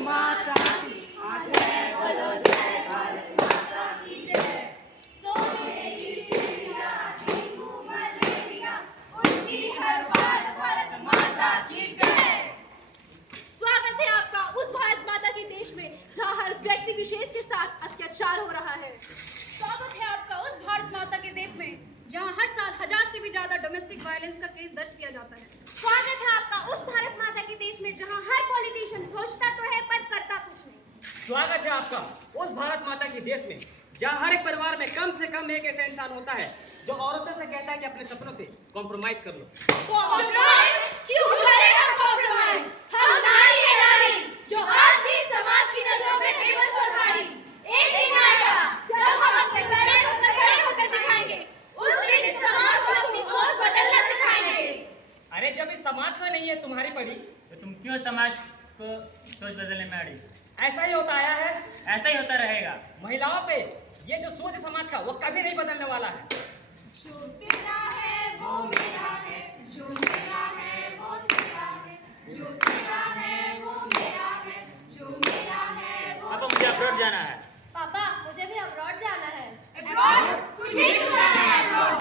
माता की जय, बोलो जय भारत माता की जय। सोनेली चिड़िया डेंगू मलेरिया उनकी हर बार भारत माता की जय। स्वागत है आपका उस भारत माता के देश में जहाँ हर व्यक्ति विशेष के साथ अत्याचार हो रहा है। स्वागत है आपका उस भारत माता के देश में जहाँ हर साल 1000 से भी ज्यादा डोमेस्टिक वायलेंस का केस दर्ज किया जाता है। स्वागत है आपका उस भारत माता के देश में जहाँ हर पॉलिटिशियन सोचता तो है पर करता कुछ नहीं। स्वागत है आपका उस भारत माता के देश में जहाँ हर एक परिवार में कम से कम एक ऐसा इंसान होता है जो औरतों से कहता है कि अपने सपनों से कॉम्प्रोमाइज कर लो। कॉम्प्रोमाइज? क्यों करें हम कॉम्प्रोमाइज? हम नारी है नारी जो आज भी समाज की नजरों में बेबस और भारी। एक दिन आएगा जब हम अपने पैरों पर खड़े होकर दिखाएंगे, उस दिन इस समाज को अपनी सोच बदलना सिखाएंगे। अरे जब इस समाज में नहीं है तुम्हारी पड़ी तो तुम क्यों समाज को सोच बदलने में अड़ी? ऐसा ही होता आया है, ऐसा ही होता रहेगा। महिलाओं पे ये जो सोच है समाज का वो कभी नहीं बदलने वाला है। जो तेरा है वो मेरा है, जो मेरा है वो तेरा है, जो तेरा है वो मेरा है, जो मेरा है वो। पापा मुझे अब्रॉड जाना है। पापा मुझे भी अब्रॉड जाना है। अब्रॉड? तुझे क्यों जाना है अब्रॉड?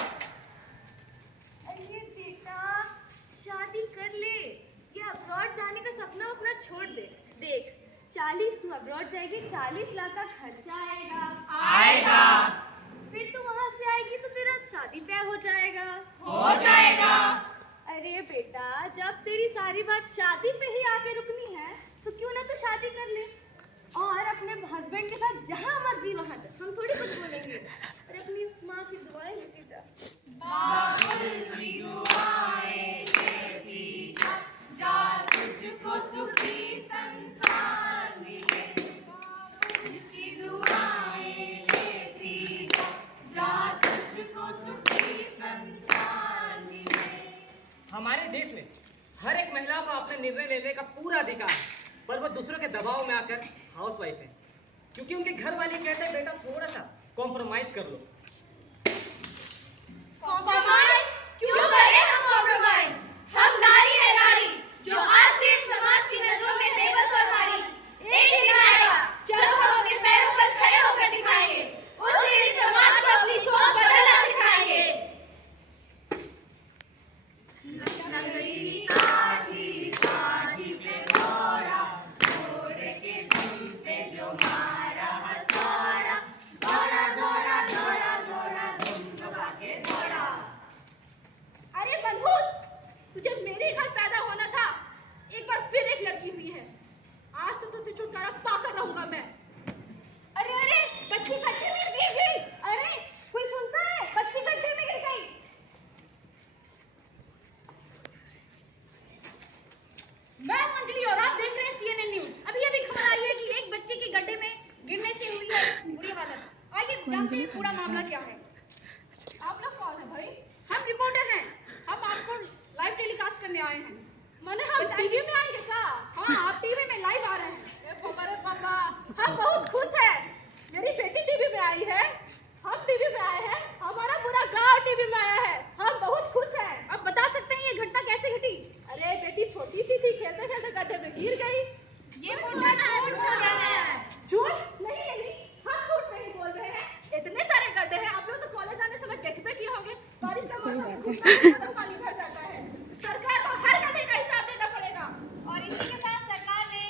अरे बेटा शादी कर ले, ये अब्रॉड जाने का सपना अपना छोड़ दे। देख 40 तू अब्रॉड जाएगी, 40 लाख का खर्चा आएगा। फिर तू वहाँ से आएगी तो तेरा शादी तय हो जाएगा। अरे बेटा जब तेरी सारी बात शादी पे ही आके रुकनी है तो क्यों ना तू शादी कर ले और अपने हस्बैंड के साथ जहाँ मर्जी वहाँ जा। हम थोड़ी कुछ बोलेंगे और अपनी माँ की दुआएं लेती जा। बाबुल की दुआएं लेती जा, जा तुझको सुखी संसार मिले। बाबुल की दुआएं लेती जा, जा तुझको सुखी संसार मिले। हमारे देश में हर एक महिला को अपने निर्णय लेने का पूरा अधिकार है, पर वो दूसरों के दबाव में आकर हाउसवाइफ है क्योंकि उनके घर वाले कहते हैं बेटा थोड़ा सा कॉम्प्रोमाइज कर लो। कॉम्प्रोमाइज? क्यों करें हम कॉम्प्रोमाइज? हम नारी है नारी जो आज भी इस समाज की नजरों में बेबस और भारी। एक दिन आएगा जब हम अपने पैरों पर खड़े होकर दिखाएंगे, उस दिन इस समाज को अपनी सोच बदलना सिखाएंगे। नगरी काठी काठी पे दौड़ा, घोड़े के दिल पे जो मारा हथौड़ा, दौड़ा दौड़ा दौड़ा दौड़ा धूम दबा के दौड़ा। अरे मनहूस, तुझे मेरे घर पैदा होना था, एक बार फिर एक लड़की हुई है। आज तो तुझसे छुटकारा पाकर रहूंगा मैं। अरे अरे बच्ची गड्ढे में गिर गई। अरे कोई सुनता है? बच्ची गड्ढे में गिर गई। मैं हूं अंजलि और आप देख रहे हैं CNN न्यूज। अभी अभी खबर आई है कि एक बच्चे के गड्ढे में गिरने से हुई है बुरी हालत। आइए जानते हैं पूरा मामला क्या है। आप लोग कौन है भाई? हम रिपोर्टर हैं, हम आपको लाइव टेलीकास्ट करने आए हैं। मैंने हम टीवी में आएंगे क्या? हाँ आप टीवी में लाइव आ रहे हैं। रे पापा हम बहुत खुश हैं। मेरी बेटी टीवी में आई है, हम टीवी में आए हैं, हमारा पूरा गांव टीवी में आया है। हम बहुत खुश हैं। आप बता सकते हैं ये घटना कैसे घटी? अरे बेटी छोटी सी थी, खेलते खेलते गड्ढे में गिर गई। ये मुद्दा झूठ बोल रहा है। झूठ नहीं, हम झूठ नहीं बोल रहे हैं। इतने सारे गड्ढे हैं, आप लोग तो कॉलेज आने समय देखते किए होंगे। बारिश का मौसम पानी भर जाता है। सरकार को हर गड्ढे का हिसाब देना पड़ेगा। और इसी के साथ सरकार ने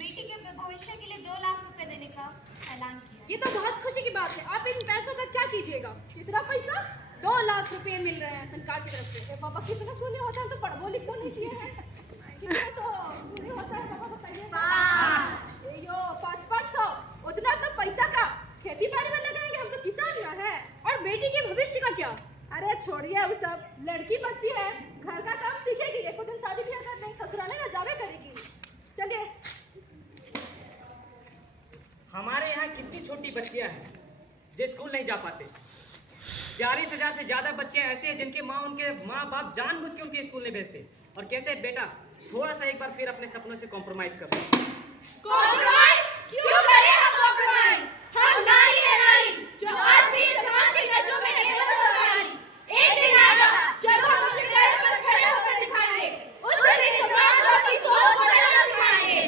बेटी के भविष्य के लिए 2 लाख रुपए देने का ऐलान किया। ये तो बहुत खुशी की बात है। आप इन पैसों का क्या कीजिएगा? कितना पैसा? 2 लाख रुपए मिल रहे हैं सरकार की तरफ से। पापा कितना सुने होता है, तो पढ़ो लिखो नहीं किए हैं। कितना तो सुने होता है पापा बताइए। 500 उतना तो पैसा का खेती बाड़ी में लगाएंगे, हम तो किसान हैं। और बेटी के भविष्य का क्या? अरे छोड़िए वो सब, लड़की बच्ची है, घर का काम सीखेगी, एक दिन शादी ब्याह कर नहीं ससुराले ना जावे करेगी। चलिए। हमारे यहाँ कितनी छोटी बच्चियां हैं जो स्कूल नहीं जा पाते। 40,000 से ज्यादा बच्चे ऐसे हैं जिनके उनके माँ बाप जानबूझ के उनके स्कूल नहीं भेजते और कहते हैं बेटा थोड़ा सा एक बार फिर अपने सपनों से कॉम्प्रोमाइज कर। कॉम्प्रोमाइज? क्यों करें हम कॉम्प्रोमाइज? हम नारी है नारी जो आज भी इस समाज की नजरों में बेबस और भारी। एक दिन आएगा जब हम अपने पैरों पर खड़े होकर दिखाएंगे, उस दिन इस समाज को अपनी सोच बदलना सिखाएंगे।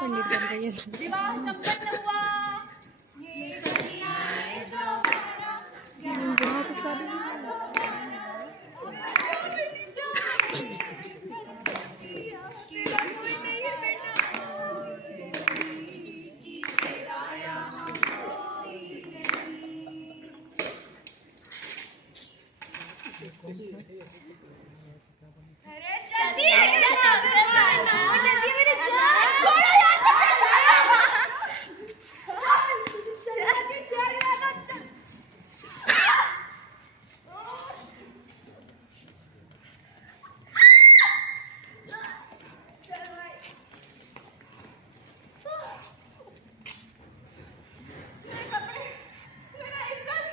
पंडित बन रही है सब। विवाह संपन्न हुआ। ये बलियाए दोबारा, विवाह तो शादी नहीं है। तेरा कोई नहीं है बेटा। अरे जल्दी है क्या? जल्दी मेरी जान छोड़ो यार, जल्दी चल रहा था। चल भाई। मेरे कपड़े, मेरा इज्जत।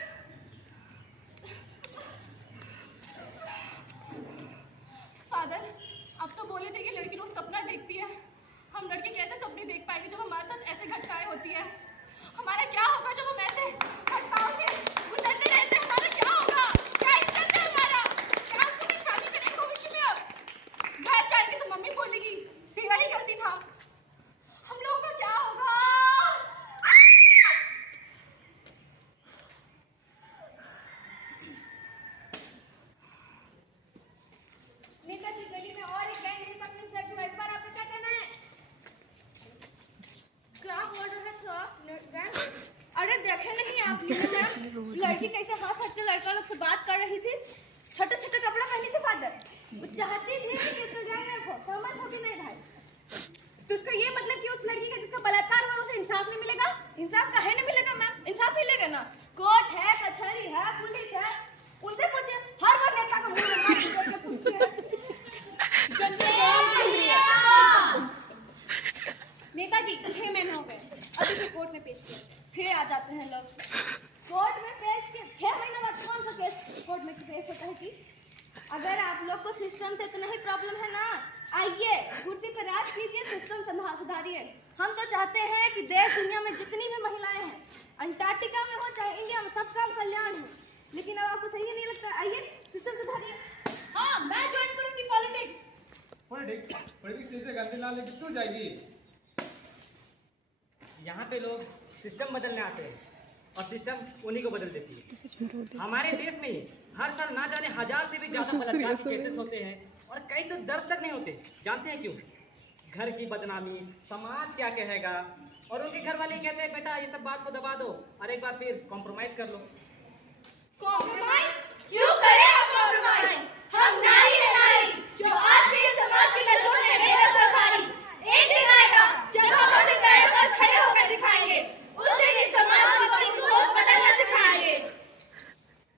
फादर, अब तो बोले थे कि लड़की रोज सपना देखती है। हम लड़के कैसे सपने देख पाएंगे जब हमारे साथ ऐसे घटनाएं होती है? हमारा क्या होगा जब हम ऐसे घटनाओं से गुजरते रहते हैं? हमारा क्या होगा? क्या इज्जत है हमारा? क्या हम कभी शादी करेंगे भविष्य में? अब घर जाएंगे तो मम्मी बोलेगी तेरा ही गलती था। हम लोगों का क्या होगा? नेता की गली में और एक गैंग रिपब्लिक चर्च हुआ, इस बार आपका क्या कहना है? क्या बोल रहे थे गैंग? अरे देखे नहीं आपने मैम, लड़की कैसे हाथ हट के लड़का लोग से बात कर रही थी, छोटे छोटे कपड़ा पहनी थी फादर। वो चाहती थी कि इसको गैंग में रखो, सहमत हो कि नहीं भाई? तो उसका ये मतलब कि उस लड़की का जिसका बलात्कार हुआ उसे इंसाफ नहीं मिलेगा? इंसाफ काहे नहीं मिलेगा मैम? इंसाफ मिलेगा ना। कोर्ट है, कचहरी है, पुलिस है, उनसे पूछे। हर बार नेता का मुंह में मार के पूछती है। नेताजी 6 महीने हो गए, अभी भी कोर्ट में पेश किया, फिर आ जाते हैं लोग। कोर्ट में पेश किया 6 महीने बाद कौन सा केस कोर्ट में पेश होता है कि? अगर आप लोग को सिस्टम से इतना ही प्रॉब्लम है ना, आइए कुर्सी पर राज कीजिए, सिस्टम सुधारिए। हम तो चाहते हैं कि देश दुनिया में जितनी भी महिलाएं हैं, अंटार्कटिका में हो चाहे इंडिया में, सबका कल्याण हो। लेकिन अब आपको सही नहीं लगता? आइए सिस्टम सुधारिए। हाँ, मैं ज्वाइन करूंगी पॉलिटिक्स। पॉलिटिक्स से गंदी नाल लेके क्यों जाएगी? यहाँ पे लोग सिस्टम बदलने आते हैं और सिस्टम उन्हीं को बदल देती है। हमारे देश में ही हर साल ना जाने 1000 से भी ज्यादा बलात्कार के केसेस होते हैं और कई तो दर्ज तक नहीं होते। जानते हैं क्यों? घर की बदनामी, समाज क्या कहेगा, और उनके घर वाले कहते हैं बेटा ये सब बात को दबा दो और एक बार फिर कॉम्प्रोमाइज कर लो। कॉम्प्रोमाइज? क्यों करें हम कॉम्प्रोमाइज? हम नारी है, नारी जो आज भी इस समाज की नजरों में बेबस और भारी। एक दिन आएगा जब हम अपने पैरों पर खड़े होकर दिखाएंगे, उस दिन इस समाज को अपनी सोच बदलना सिखाएंगे।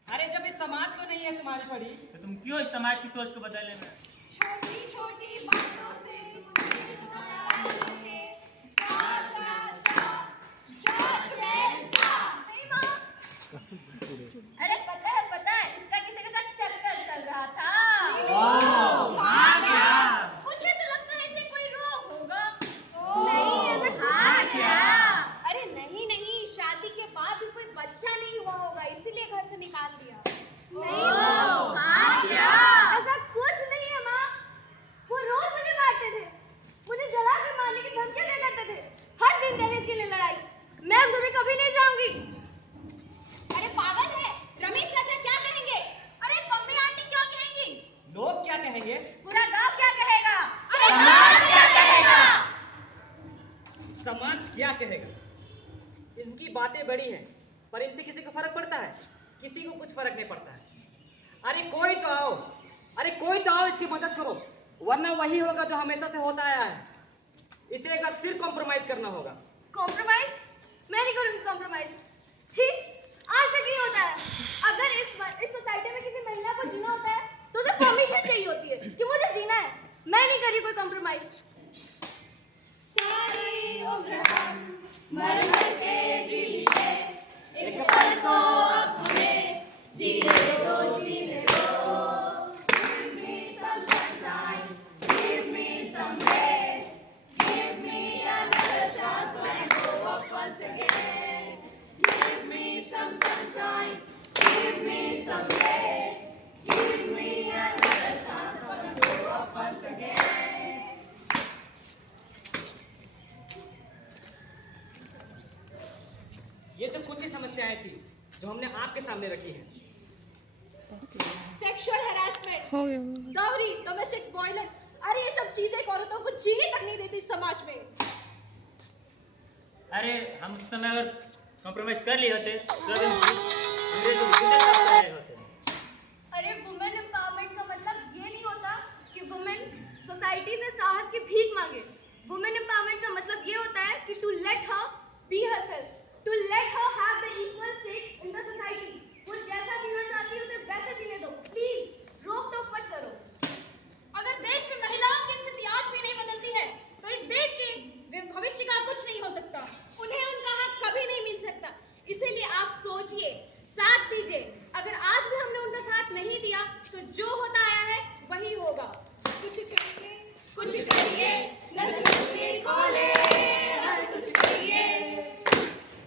अरे जब इस समाज को नहीं है तुम्हारी पड़ी तो तुम क्यों इस समाज की सोच को बदलने में? छोटी छोटी बातों से मुझे सुनाते, जाग रात जाग रैन जा। नहीं माँ? अरे पता है इसका किसी के साथ चक्कर चल रहा था। हाँ क्या? मुझे तो लगता है इसे कोई रोग होगा। नहीं है ना? हाँ क्या? अरे नहीं, शादी के बाद भी कोई बच्चा नहीं हुआ होगा, इसीलिए घर से निकाल दिया। नहीं हाँ क्या? ऐसा कुछ नहीं है माँ, वो रोज मुझे मारते थे, मुझे जला कर मारने की धमकियां दिया करते थे, हर दिन दहेज के लिए लड़ाई। मैं उस घर कभी नहीं जाऊंगी। अरे पागल है, रमेश चाचा क्या कहेंगे? अरे मम्मी आंटी क्या कहेंगी? लोग क्या कहेंगे? पूरा गांव क्या कहेगा? अरे समाज क्या कहेगा? समाज क्या कहेगा? इनकी बातें बड़ी हैं पर इनसे किसी को फर्क पड़ता है? किसी को कुछ फर्क नहीं पड़ता है। अरे कोई तो आओ, इसकी मदद करो, वरना वही होगा जो हमेशा से होता आया है। इसे एक बार फिर कॉम्प्रोमाइज करना होगा। कॉम्प्रोमाइज? मैं नहीं करूंगी कॉम्प्रोमाइज। छी, आज तक नहीं होता है। अगर इस सोसाइटी में किसी महिला को जीना होता है तो उसे परमिशन चाहिए होती है कि मुझे जीना है। मैं नहीं करी कोई कॉम्प्रोमाइज। सारी उम्र हम मर मर के जी लिए, एक पल को अब हमें जीने दो, जीने दो। Give me some sunshine, give me some rain, give me another chance when I grow up once again. Give me some sunshine, give me some rain, give me another chance when I grow up once again. समस्याएं थी जो हमने आपके सामने रखी हैं। Sexual harassment, हो गया। डाउरी, डोमेस्टिक वायलेंस, अरे ये सब चीजें औरतों को जीने तक नहीं देती समाज में। अरे हम उस समय अगर कॉम्प्रोमाइज कर लिए होते तो अभी अंग्रेजों की जिंदगी खराब कर रहे होते। अरे वुमेन एम्पावरमेंट का मतलब ये नहीं होता कि वुमेन सोसाइटी से साहस की भीख मांगे। वुमेन एम्पावरमेंट का मतलब ये होता है कि to let her be herself, to let her have the equal stake in the society. वो जैसा जीना चाहती है उसे वैसे जीने दो, प्लीज रोक टोक मत करो। अगर देश में महिलाओं की स्थिति आज भी नहीं बदलती है तो इस देश के भविष्य का कुछ नहीं हो सकता। उन्हें उनका हक कभी नहीं मिल सकता। इसीलिए आप सोचिए, साथ दीजिए। अगर आज भी हमने उनका साथ नहीं दिया तो जो होता आया है वही होगा। कुछ करिए, नसीब खोले, हर कुछ करिए,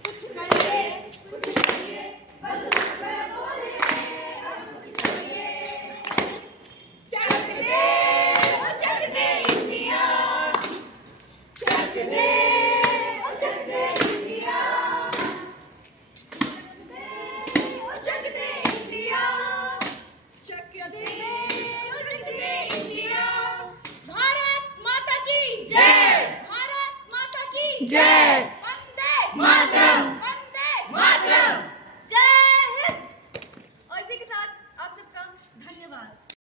कुछ करिए, बस नसीब खोले, हर कुछ करिए। चक दे इंडिया, चक दे इंडिया, चक दे इंडिया, चक दे इंडिया। भारत माता की जय, भारत माता की जय। वंदे मातरम।